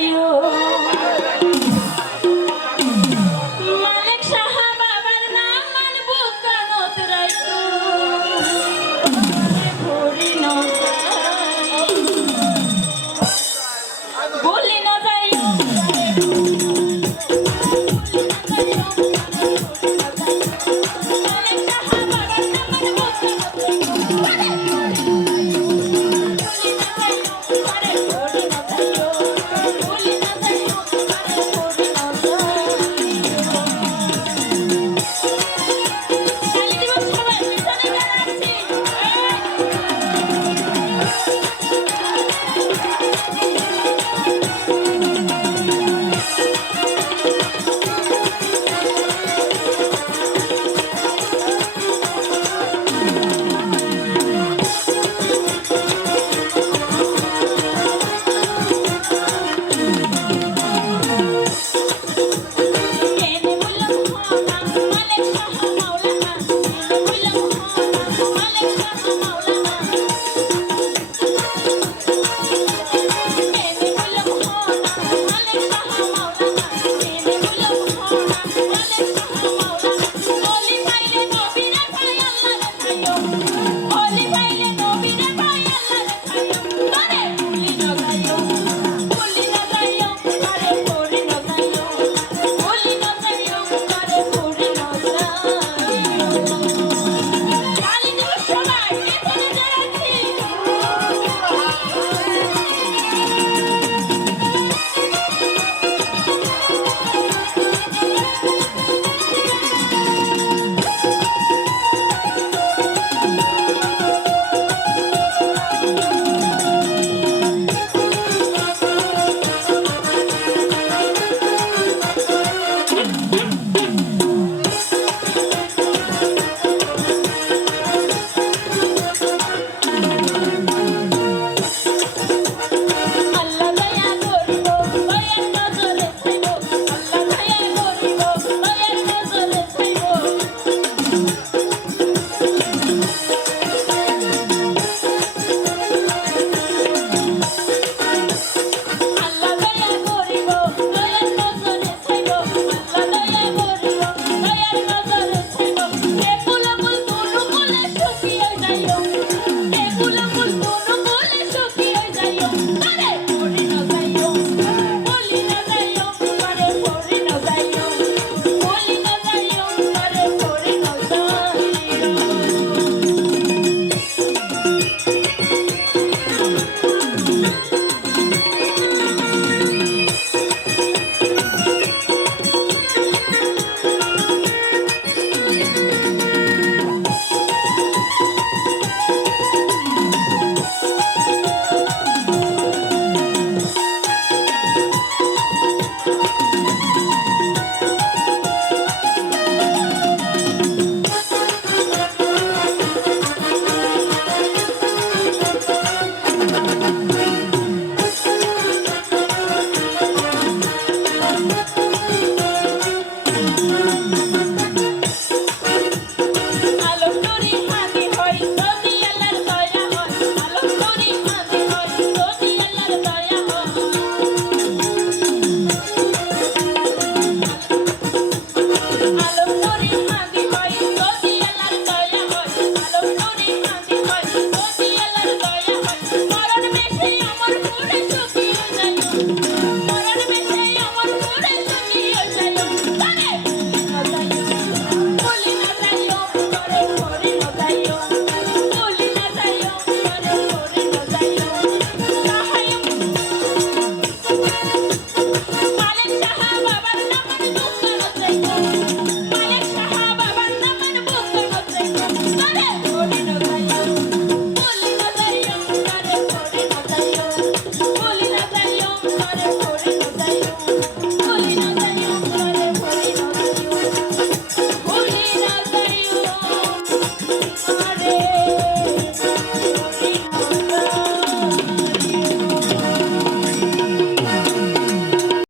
อยู่ রে